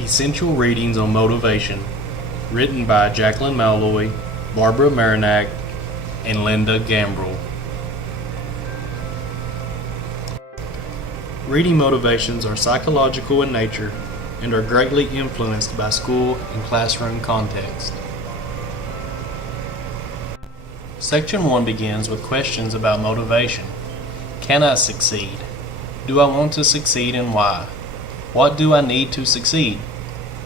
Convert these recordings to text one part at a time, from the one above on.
Essential Readings on Motivation, written by Jacqueline Malloy, Barbara Marinac, and Linda Gambrill. Reading motivations are psychological in nature and are greatly influenced by school and classroom context. Section 1 begins with questions about motivation. Can I succeed? Do I want to succeed and why? What do I need to succeed?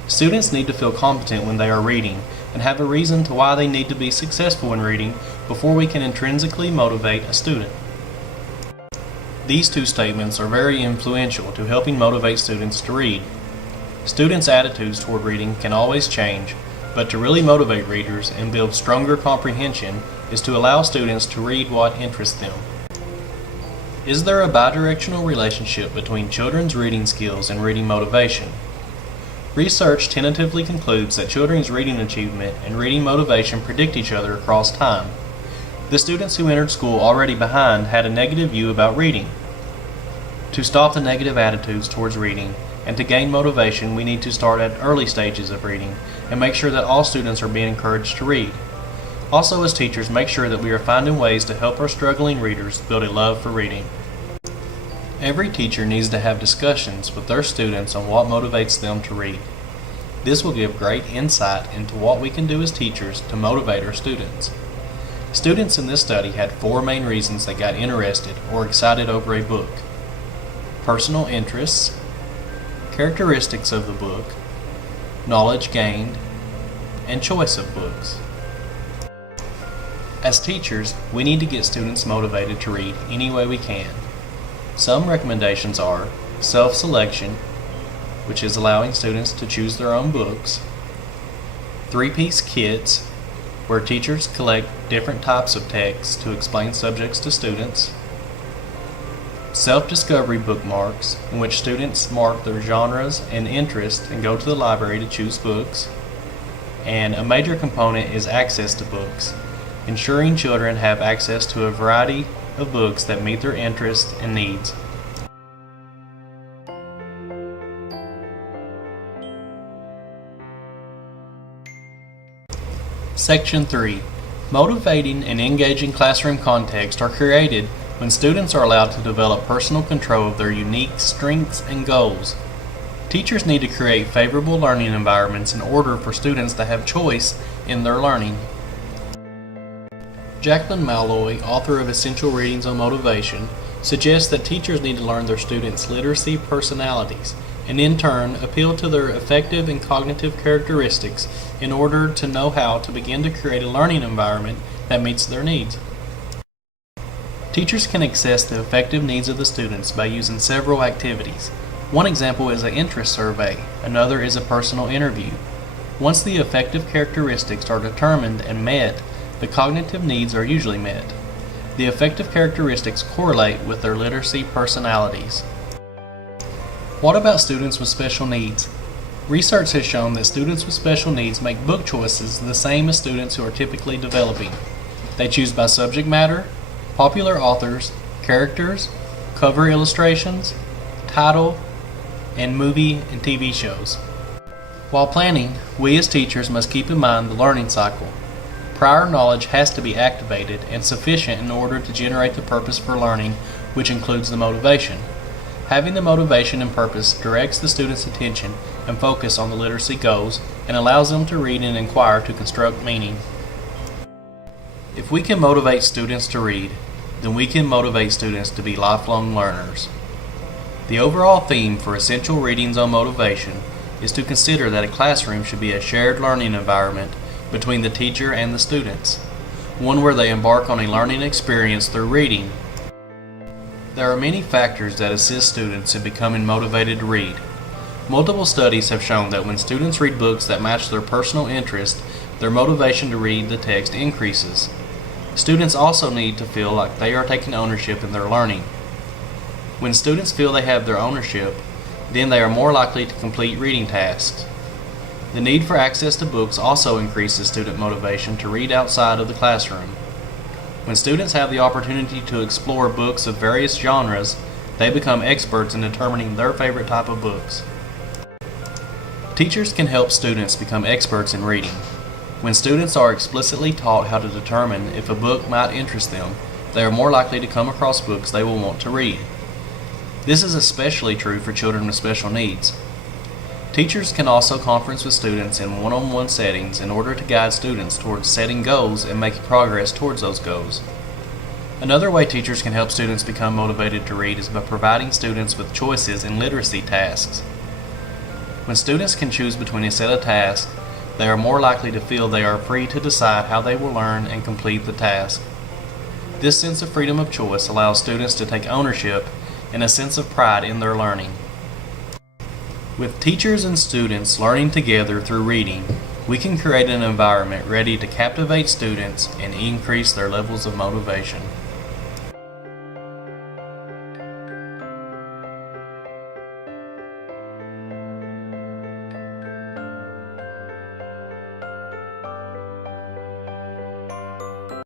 Students need to feel competent when they are reading and have a reason to why they need to be successful in reading before we can intrinsically motivate a student. These two statements are very influential to helping motivate students to read. Students' attitudes toward reading can always change, but to really motivate readers and build stronger comprehension is to allow students to read what interests them. Is there a bidirectional relationship between children's reading skills and reading motivation? Research tentatively concludes that children's reading achievement and reading motivation predict each other across time. The students who entered school already behind had a negative view about reading. To stop the negative attitudes towards reading and to gain motivation, we need to start at early stages of reading and make sure that all students are being encouraged to read. Also, as teachers, make sure that we are finding ways to help our struggling readers build a love for reading. Every teacher needs to have discussions with their students on what motivates them to read. This will give great insight into what we can do as teachers to motivate our students. Students in this study had 4 main reasons they got interested or excited over a book: personal interests, characteristics of the book, knowledge gained, and choice of books. As teachers, we need to get students motivated to read any way we can. Some recommendations are self-selection, which is allowing students to choose their own books, 3-piece kits, where teachers collect different types of texts to explain subjects to students, self-discovery bookmarks, in which students mark their genres and interests and go to the library to choose books, and a major component is access to books, ensuring children have access to a variety of books that meet their interests and needs. Section 3. Motivating and engaging classroom context are created when students are allowed to develop personal control of their unique strengths and goals. Teachers need to create favorable learning environments in order for students to have choice in their learning. Jacqueline Malloy, author of Essential Readings on Motivation, suggests that teachers need to learn their students' literacy personalities and in turn appeal to their affective and cognitive characteristics in order to know how to begin to create a learning environment that meets their needs. Teachers can assess the affective needs of the students by using several activities. One example is an interest survey, another is a personal interview. Once the affective characteristics are determined and met, the cognitive needs are usually met. The affective characteristics correlate with their literacy personalities. What about students with special needs? Research has shown that students with special needs make book choices the same as students who are typically developing. They choose by subject matter, popular authors, characters, cover illustrations, title, and movie and TV shows. While planning, we as teachers must keep in mind the learning cycle. Prior knowledge has to be activated and sufficient in order to generate the purpose for learning, which includes the motivation. Having the motivation and purpose directs the student's attention and focus on the literacy goals and allows them to read and inquire to construct meaning. If we can motivate students to read, then we can motivate students to be lifelong learners. The overall theme for Essential Readings on Motivation is to consider that a classroom should be a shared learning environment between the teacher and the students, one where they embark on a learning experience through reading. There are many factors that assist students in becoming motivated to read. Multiple studies have shown that when students read books that match their personal interest, their motivation to read the text increases. Students also need to feel like they are taking ownership in their learning. When students feel they have their ownership, then they are more likely to complete reading tasks. The need for access to books also increases student motivation to read outside of the classroom. When students have the opportunity to explore books of various genres, they become experts in determining their favorite type of books. Teachers can help students become experts in reading. When students are explicitly taught how to determine if a book might interest them, they are more likely to come across books they will want to read. This is especially true for children with special needs. Teachers can also conference with students in one-on-one settings in order to guide students towards setting goals and making progress towards those goals. Another way teachers can help students become motivated to read is by providing students with choices in literacy tasks. When students can choose between a set of tasks, they are more likely to feel they are free to decide how they will learn and complete the task. This sense of freedom of choice allows students to take ownership and a sense of pride in their learning. With teachers and students learning together through reading, we can create an environment ready to captivate students and increase their levels of motivation.